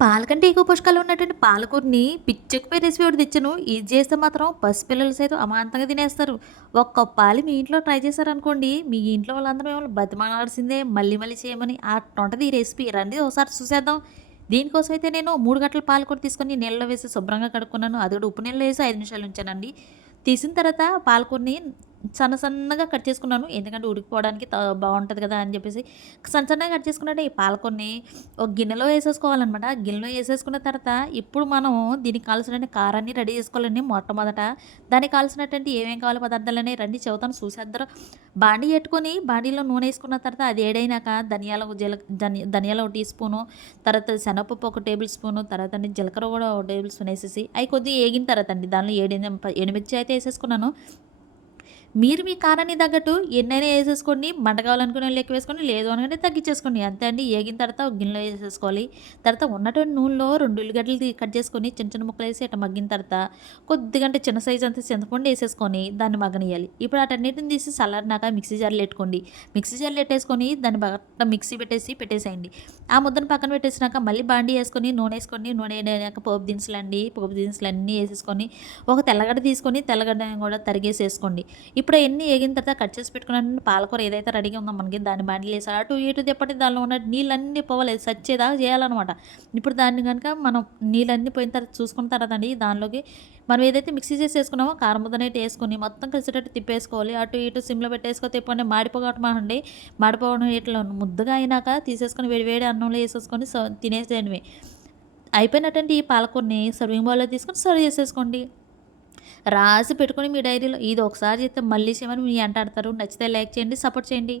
పాలకంటే ఎక్కువ పోషకాలు ఉన్నటువంటి పాలకూరని పిచ్చెక్కిపోయి రెసిపీ ఒకటి తెచ్చాను. ఇది చేస్తే మాత్రం పసిపిల్లలు సైతం అమాంతంగా తినేస్తారు. ఒక్క పాలు మీ ఇంట్లో ట్రై చేశారనుకోండి, మీ ఇంట్లో వాళ్ళందరూ మిమ్మల్ని బతిమాలాడాల్సిందే మళ్ళీ మళ్ళీ చేయమని. అట్టుంటది ఈ రెసిపీ. రండి ఒకసారి చూసేద్దాం. దీనికోసం అయితే నేను 3 గంటల పాలకూర తీసుకొని నీళ్ళలో వేసి శుభ్రంగా కడుక్కున్నాను. అది కూడా ఉప్పు నీళ్ళలో వేసి 5 నిమిషాలు ఉంచానండి. తీసిన తర్వాత పాలకూరని సన్నగా కట్ చేసుకున్నాను. ఎందుకంటే ఉడికిపోవడానికి బావుంటది కదా అని చెప్పేసి సన్నగా కట్ చేసుకున్నట్టే ఈ పాలకూరని ఒక గిన్నెలో ఏసేసుకోవాలనమాట. గిన్నెలో ఏసేసుకున్న తర్వాత ఇప్పుడు మనం దీనికి కావాల్సిన కారాన్ని రెడీ చేసుకోవాలండి మొట్టమొదట. దానికి కావాల్సినటువంటి ఏమేం కావాలో పదార్థాలన్నీ రండి చెబుతాను చూసేద్దరు. బాండీ పెట్టుకొని బాండీలో నూనె ఏసుకున్న తర్వాత అది వేడైనాక ధనియాలు ఒక టీ స్పూను, తర్వాత శనగపప్పు ఒక టేబుల్ స్పూను, తర్వాత జీలకర్ర కూడా ఒక టేబుల్ స్పూన్ ఏసేసి అయి కొద్దిగా ఏగిన తర్వాత అండి దానిలో ఎండుమిర్చి అయితే ఏసేసుకున్నాను. మీరు మీ కారానికి తగ్గట్టు ఎన్నైనా ఏసేసుకోండి. మంట కావాలనుకునే లెక్క వేసుకోండి. లేదు అనుకుంటే తగ్గించేసుకోండి. అంతే అండి. ఏగిన తర్వాత ఒక గిన్నెలో ఏసేసుకోవాలి. తర్వాత ఉన్నటువంటి నూనెలో 2 ఉల్లిగడ్డలు కట్ చేసుకొని చిన్న చిన్న ముక్కలేసి ఇట్ట మగ్గిన తర్వాత కొద్దిగా అంటే చిన్న సైజ్ అంత చింతపండు ఏసేసుకొని దాన్ని మగ్గనియ్యాలి. ఇప్పుడు ఆటన్నిటిని తీసి చల్లారినాక మిక్సీ జార్‌లో ఎట్టుకోండి. మిక్సీ జార్‌లో ఎట్టేసుకొని దాన్ని బాగా మిక్సీ పెట్టేసేయండి. ఆ ముద్దను పక్కన పెట్టేసినాక మళ్ళీ బాండీ ఏసుకొని నూనె వేడైనాక పోపు దినుసులన్నీ ఏసేసుకొని ఒక తెల్లగడ్డ తీసుకొని తెల్లగడ్డని కూడా తరిగేసేసుకోండి. ఇప్పుడు అయన్నీ ఏగిన తర్వాత కట్ చేసి పెట్టుకున్న పాలకూర ఏదైతే రెడీగా ఉందో మనకి దాన్ని బాండీలేసి అటు ఇటు తిప్పటి దానిలో ఉన్న నీళ్ళన్నీ పోవాలి సచ్చేదాకా చేయాలన్నమాట. ఇప్పుడు దాన్ని గనుక మనం నీళ్ళన్నీ పోయిన తర్వాత చూసుకున్న తర్వాత అండి దానిలోకి మనం ఏదైతే మిక్సీ చేసి వేసుకున్నామో కారం ముద్దనైతే వేసుకొని మొత్తం కలిసేటట్టు తిప్పేసుకోవాలి. అటు ఇటు సిమ్‌లో పెట్టేసుకో తిప్పండి మాడిపోవడం ఇట్లా ముద్దగా అయినాక తీసేసుకొని వేడి వేడి అన్నంలో ఏసేసుకొని తినేసేయడమే. అయిపోయినట్టంటే ఈ పాలకూరని సర్వింగ్ బౌల్‌లో తీసుకొని సర్వ్ చేసేసుకోండి. రాసి పెట్టుకొని మీ డైరీలో ఇది ఒకసారి చేస్తే మళ్ళీ చేయమని మీ అంటాడతారు. నచ్చితే లైక్ చేయండి, సపోర్ట్ చేయండి.